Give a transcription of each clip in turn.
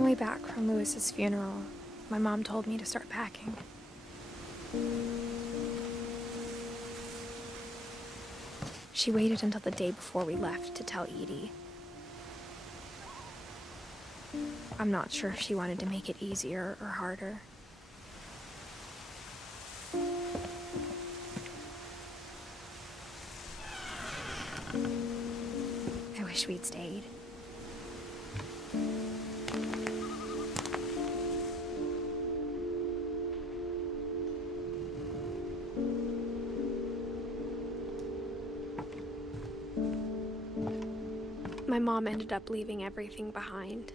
the way back from Lewis's funeral, my mom told me to start packing. She waited until the day before we left to tell Edie. I'm not sure if she wanted to make it easier or harder. I wish we'd stayed. My mom ended up leaving everything behind.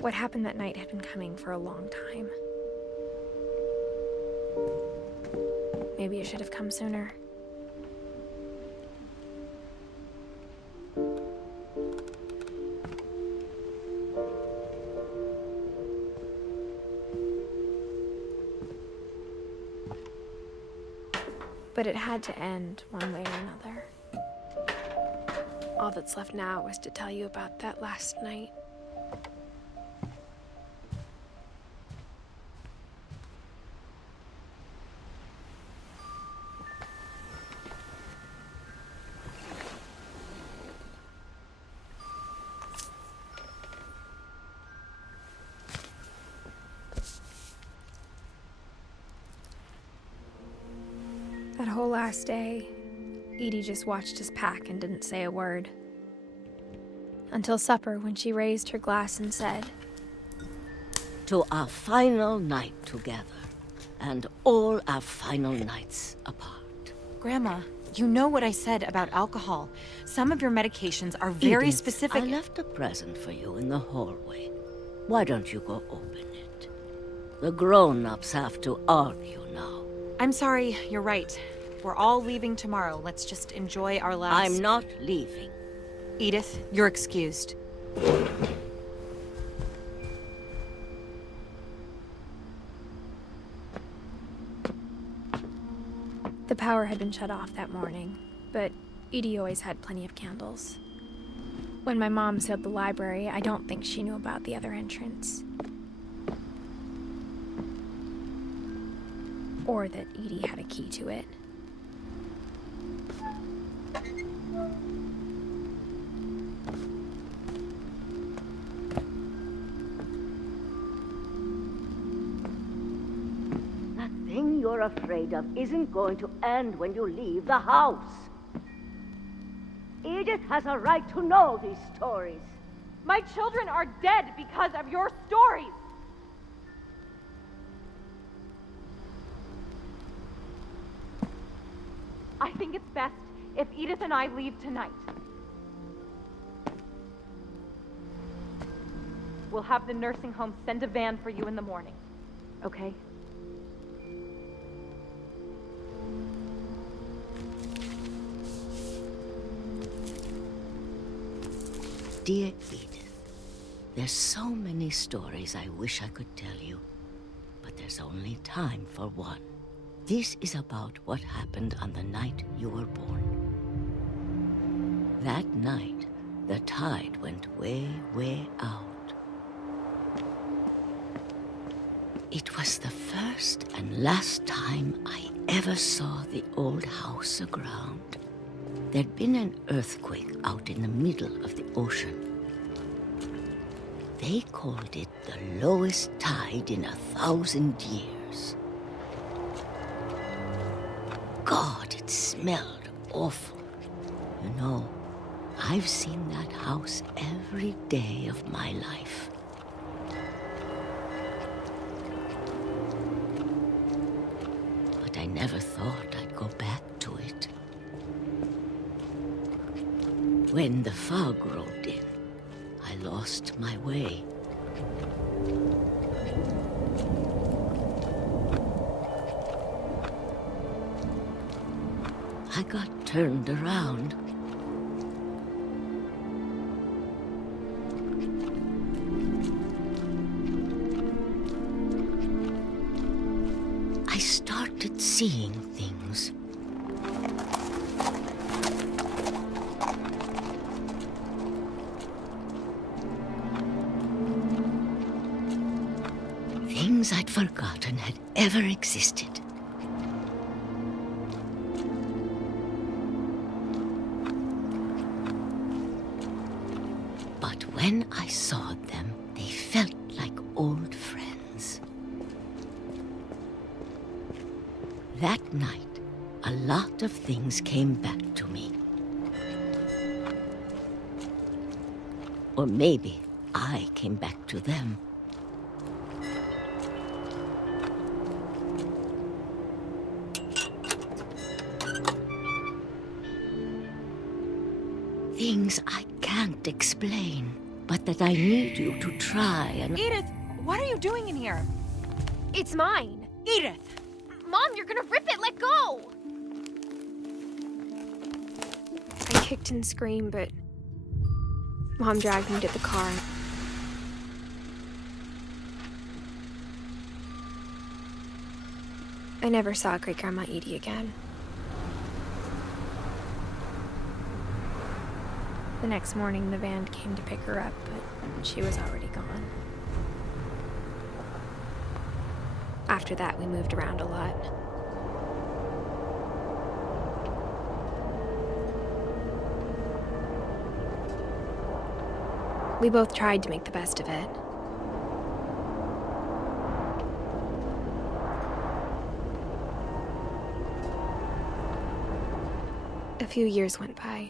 What happened that night had been coming for a long time. Maybe it should have come sooner. But it had to end one way or another. All that's left now is to tell you about that last night. That whole last day, Edie just watched us pack and didn't say a word. Until supper, when she raised her glass and said, "To our final night together, and all our final nights apart." Grandma, you know what I said about alcohol. Some of your medications are very Edith, specific. I left a present for you in the hallway. Why don't you go open it? The grown-ups have to argue now. I'm sorry, you're right. We're all leaving tomorrow. Let's just enjoy our last... I'm not leaving. Edith, you're excused. The power had been shut off that morning, but Edie always had plenty of candles. When my mom sealed the library, I don't think she knew about the other entrance. Or that Edie had a key to it. That thing you're afraid of isn't going to end when you leave the house. Edith has a right to know these stories. My children are dead because of your stories! I think it's best if Edith and I leave tonight. We'll have the nursing home send a van for you in the morning, okay? Dear Edith, there's so many stories I wish I could tell you, but there's only time for one. This is about what happened on the night you were born. That night, the tide went way, way out. It was the first and last time I ever saw the old house aground. There'd been an earthquake out in the middle of the ocean. They called it the lowest tide in 1,000 years. God, it smelled awful. You know, I've seen that house every day of my life. But I never thought I'd go back to it. When the fog rolled in, I lost my way. I got turned around. I started seeing things. Things I'd forgotten had ever existed. But when I saw them, they felt like old friends. That night, a lot of things came back to me. Or maybe I came back to them. Things I can't explain, but that I need you to try and... Edith, what are you doing in here? It's mine. Edith! Mom, you're gonna rip it! Let go! I kicked and screamed, but Mom dragged me to the car. I never saw Great-Grandma Edie again. The next morning, the van came to pick her up, but she was already gone. After that, we moved around a lot. We both tried to make the best of it. A few years went by.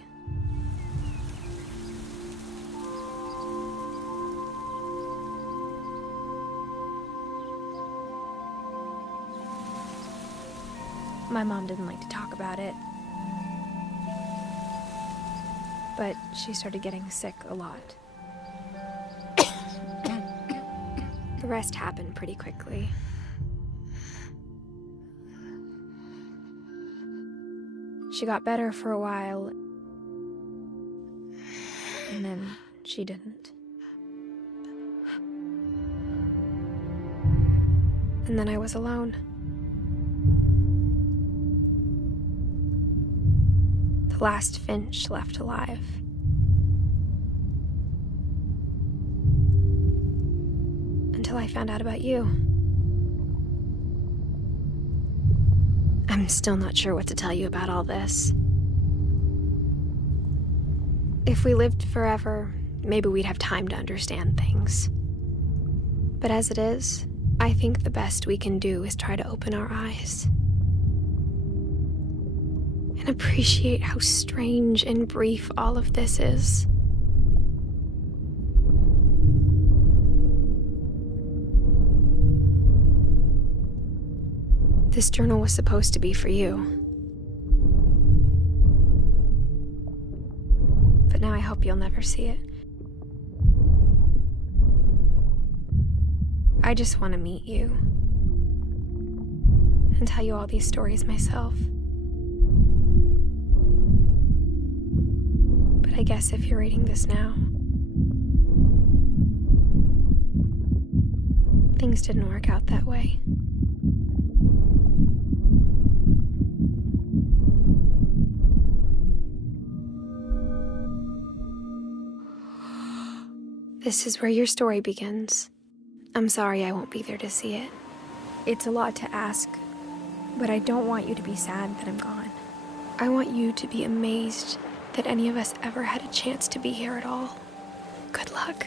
My mom didn't like to talk about it, but she started getting sick a lot. The rest happened pretty quickly. She got better for a while, and then she didn't. And then I was alone. The last Finch left alive. Until I found out about you. I'm still not sure what to tell you about all this. If we lived forever, maybe we'd have time to understand things. But as it is, I think the best we can do is try to open our eyes. And appreciate how strange and brief all of this is. This journal was supposed to be for you. But now I hope you'll never see it. I just want to meet you. And tell you all these stories myself. But I guess if you're reading this now, things didn't work out that way. This is where your story begins. I'm sorry I won't be there to see it. It's a lot to ask, but I don't want you to be sad that I'm gone. I want you to be amazed that any of us ever had a chance to be here at all. Good luck.